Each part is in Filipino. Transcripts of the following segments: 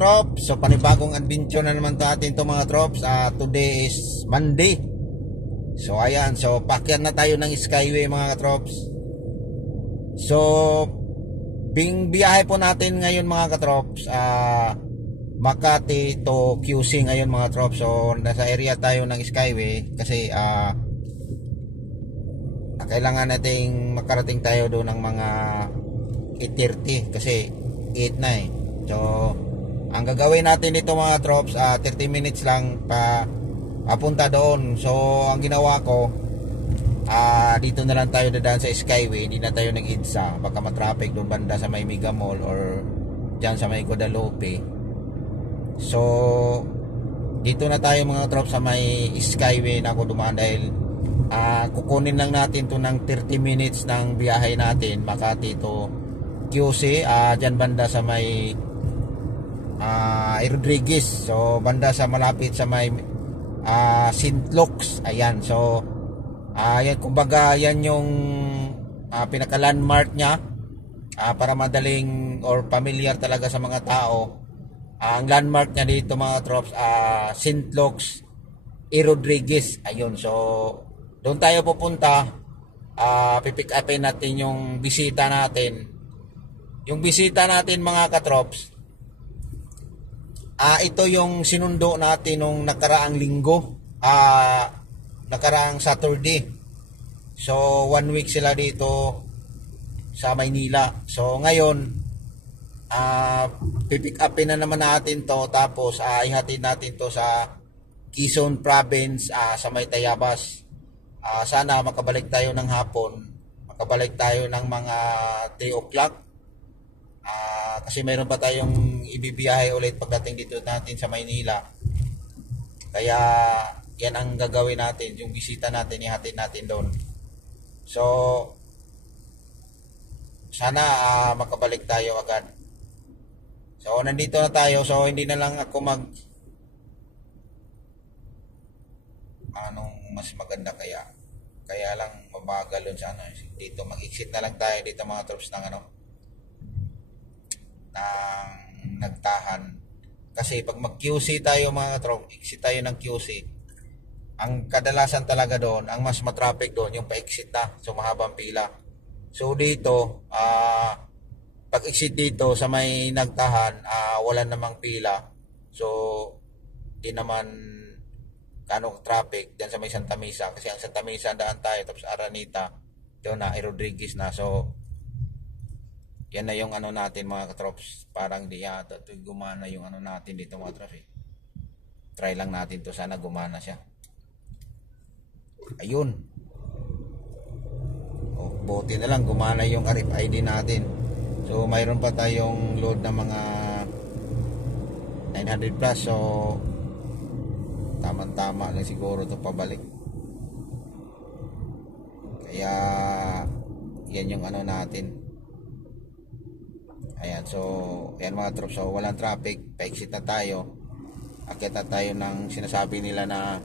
trops. So panibagong adventure na naman natin to mga trops. Today is Monday. So ayan, so paakyat na tayo ng Skyway mga trops. So biyahe po natin ngayon mga trops, Makati to QC ngayon mga trops. So nasa area tayo ng Skyway kasi kailangan nating makarating tayo doon ng mga 8:30 kasi 8 na eh. So ang gagawin natin dito mga trops, 30 minutes lang papunta doon. So ang ginawa ko, dito na lang tayo dadaan sa Skyway, hindi na tayo nag-EDSA, baka matraffic doon banda sa may Mega Mall or dyan sa may Guadalupe. So dito na tayo mga trops sa may Skyway na ako dumaan dahil kukunin lang natin to ng 30 minutes ng biyahe natin Makati to QC, dyan banda sa may Rodriguez. So banda sa malapit sa may St. Luke's. Ayan, so yan, kumbaga yan yung pinaka landmark nya, para madaling or familiar talaga sa mga tao. Ang landmark nya dito mga trops, St. Luke's, Rodriguez. Ayun, so doon tayo pupunta. Pipick upin natin yung bisita natin. Yung bisita natin mga katrops, ito yung sinundo natin nung nakaraang linggo, nakaraang Saturday. So 1 week sila dito sa Maynila. So ngayon pipick upin na naman natin to, tapos ihatid natin to sa Quezon Province, sa may Tayabas. Sana makabalik tayo ng hapon, makabalik tayo ng mga 3 o'clock, kasi mayroon pa tayong ibibiyahe ulit pagdating dito natin sa Maynila. Kaya yan ang gagawin natin, yung bisita natin ihatid natin doon. So sana makabalik tayo agad. So nandito na tayo, so hindi na lang ako anong mas maganda, kaya lang mabagal yun sa dito mag-exit na lang tayo dito mga trops ng ng Nagtahan. Kasi pag mag-QC tayo mga trops, exit tayo ng QC, ang kadalasan talaga doon, ang mas matraffic doon yung pa-exit na, so mahabang pila. So dito pag exit dito sa may Nagtahan, wala namang pila, so di naman kanong traffic dyan sa may Santa Mesa, kasi ang Santa Mesa daan tayo, tapos Araneta doon na Rodriguez na. So yan na yung natin mga katrops, parang di yata gumana yung natin dito mga trops. Try lang natin to, sana gumana siya. Ayun, buti na lang gumana yung RFID natin. So mayroon pa tayong load na mga 900 plus, so tama lang siguro to pabalik. Kaya yan yung natin. Ayan, so ayan mga trops, so walang traffic, pa-exit na tayo, akit na tayo ng sinasabi nila na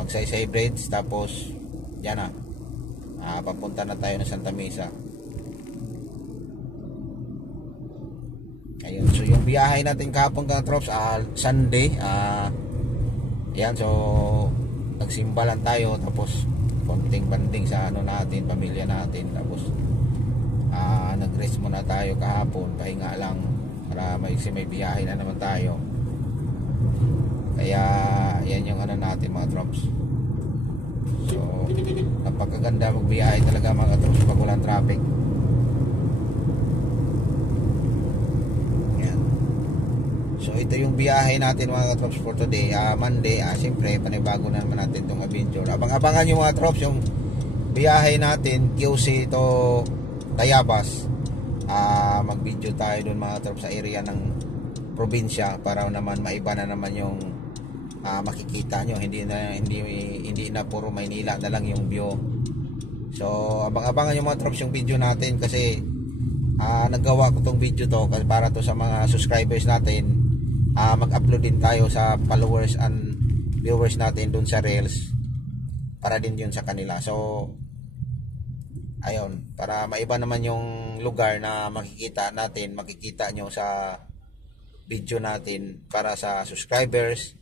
Magsaysay Bridge, tapos yan papunta na tayo ng Santa Mesa. Ayun, so yung biyahe natin kahapon mga trops, Sunday, yan, so nagsimbalan tayo, tapos konting banding sa natin, pamilya natin, tapos nag-rest muna tayo kahapon, pahinga lang para may biyahe na naman tayo. Kaya yan yung natin mga trops. So napakaganda magbiyahe talaga mga trops pag walang traffic. Yan. So ito yung biyahe natin mga trops for today, Monday. Siyempre panibago na naman natin itong adventure. Abang-abangan yung mga trops yung biyahe natin QC to Tayabas. Mag-video tayo doon mga trops sa area ng probinsya, para naman maiba na naman yung makikita nyo, hindi na puro Maynila na lang yung view. So abang-abangan yung mga trops yung video natin, kasi naggawa ko tong video to para to sa mga subscribers natin. Mag-upload din tayo sa followers and viewers natin dun sa Reels, para din yun sa kanila. So ayun, para maiba naman yung lugar na makikita nyo sa video natin para sa subscribers,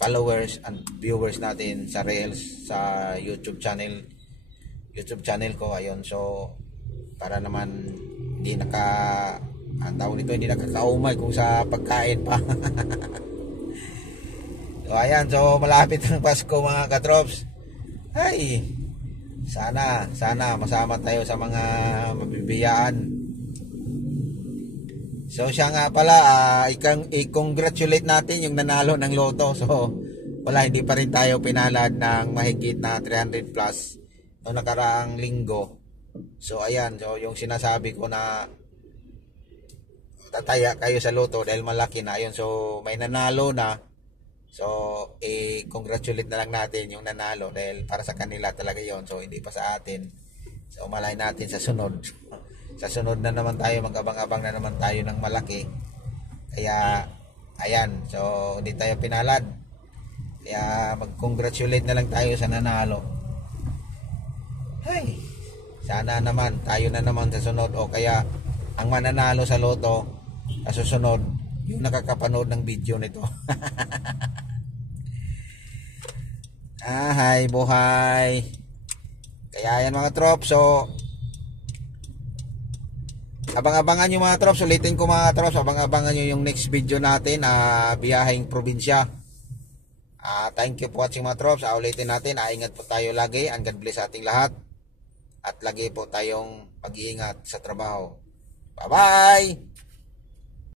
followers, and viewers natin sa Reels, sa YouTube channel ko. Ayun, so para naman hindi ang tawag nito, hindi nakakaumay kung sa pagkain pa. So ayan, so malapit ng Pasko mga katrops. Ay, sana masama tayo sa mga mabibiyaan. So siya nga pala, i-congratulate natin yung nanalo ng loto. So wala, hindi pa rin tayo pinalad ng mahigit na 300 plus noong nakaraang linggo. So ayan, so yung sinasabi ko na tataya kayo sa loto dahil malaki na yun. So may nanalo na. So i-congratulate na lang natin yung nanalo dahil para sa kanila talaga yon. So hindi pa sa atin. So malay natin sa sunod. Sa sunod na naman tayo, mag-abang-abang na naman tayo ng malaki. Kaya ayan, so hindi tayo pinalad. Kaya mag-congratulate na lang tayo sa nanalo. Hey, sana naman tayo na naman sa sunod, o kaya ang mananalo sa loto sa susunod yung nakakapanood ng video nito. Hi, buhay. Kaya yan mga trops, so abang-abangan nyo mga trops. Ulitin ko mga trops, abang-abangan nyo yung next video natin, biyaheng probinsya. Thank you for watching mga trops. Ulitin natin, ingat po tayo lagi, and God bless sa ating lahat. At lagi po tayong pag-iingat sa trabaho. Bye-bye!